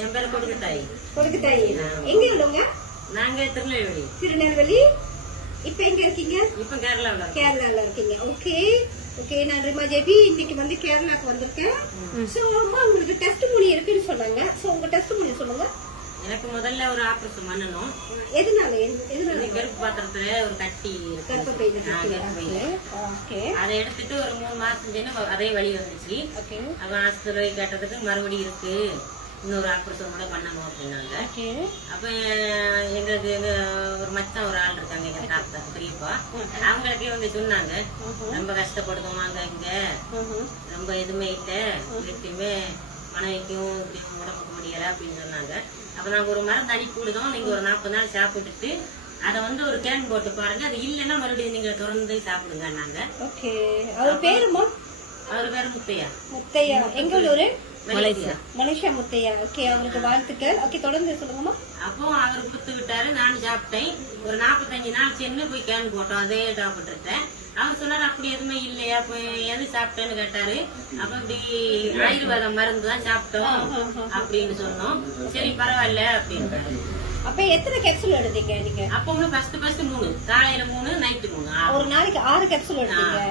என் பேரு கொடுக்குத்தாய். கொடுக்குத்தாய். எங்க உள்ளவங்க? நாங்க திருநெல்வேலி. திருநெல்வேலி. இப்ப எங்க இருக்கீங்க? இப்ப கேரளாவுல. கேரளால இருக்கீங்க. Okay okay. நான் ரிமா ஜெபி இன்னைக்கு வந்து கேரளாக்கு வந்திருக்கேன். சோ அம்மா உங்களுக்கு டெஸ்டிமோனி இருக்குன்னு சொன்னாங்க. சோ உங்க டெஸ்டிமோனி சொல்லுங்க. எனக்கு முதல்ல ஒரு ஆபரேஷன் பண்ணணும். எதனால? கருப்பு பாத்திரத்துல ஒரு கட்டி அதை எடுத்துட்டு ஒரு 3 மாசம் அதே வலி வந்துச்சு. அப்ப ஆஸ்பத்திரி கேட்டதுக்கு மறுபடியும் இருக்கு, இன்னொரு ஆபரேஷன் கூட பண்ணணும் அப்படின்னாங்க. அப்ப எங்களுக்கு ஒரு மச்சான் ஒரு ஆள் இருக்காங்க, எங்க தாத்தா பெரியப்பா, அவங்களுக்கே வந்து சொன்னாங்க ரொம்ப கஷ்டப்படுவோம் அங்க இங்க, ரொம்ப எதுவுமே இல்லை, வீட்டுமே மனைவிக்கும் உடம்புக்கு முடியல அப்படின்னு சொன்னாங்க. அப்ப நாங்க ஒரு மருந்து அனுப்பி விடுதோம், நீங்க ஒரு 40 நாள் சாப்பிட்டுட்டு அதை வந்து ஒரு கேன் போட்டு பாருங்க, அது இல்லைன்னா மறுபடியும் நீங்க தொடர்ந்து சாப்பிடுங்க. நாங்க அவர் பேருமா? அவர் பேரு முத்தையா. முத்தையா. எங்க ஊரு? மலேசியா. மலேசியா முத்தையா. ஓகே, அவருக்கு வாழ்த்துக்கள். ஓகே, தொடர்ந்து சொல்லுங்கம்மா. அப்போ அவர் குத்து விட்டாரு, நானும் சாப்பிட்டேன். ஒரு 45 நாள் சென்று போய் கேன் போட்டோம், அதே சாப்பிட்டுருக்கேன். அவர் சொன்னாரு அப்படி எதுவுமே இல்லையா, அப்ப எது சாப்பிட்டேன்னு கேட்டாரு. அப்ப இப்படி ஆயுர்வேத மருந்து தான் சாப்பிட்டோம் அப்படின்னு சொன்னோம். சரி பரவாயில்ல அப்படின்னு. அப்ப எத்தனை கேப்சூல் எடுத்தீங்க நீங்க? அப்ப ஒண்ணு ஃபர்ஸ்ட் 3, காலையில 3, நைட்டு 3. ஒரு நாளைக்கு 6 கேப்சூல் எடுத்தீங்க.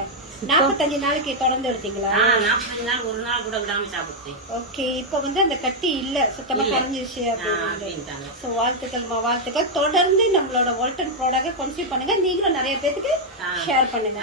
45 நாளைக்கு தொடர்ந்து எடுத்தீங்களா? 45 நாள் ஒரு நாள் கூட விடாம சாப்பிட்டேன். ஓகே, இப்ப வந்து அந்த கட்டி இல்ல, சுத்தமா குறைஞ்சிருச்சு அப்படின்ட்டாங்க. சோ வாழ்த்துக்கள்மா, வாழ்த்துக்கள். தொடர்ந்து நம்மளோட வால்டன் ப்ராடக்ட் கன்சியூம் பண்ணுங்க, நீங்களும் நிறைய பேருக்கு ஷேர் பண்ணுங்க.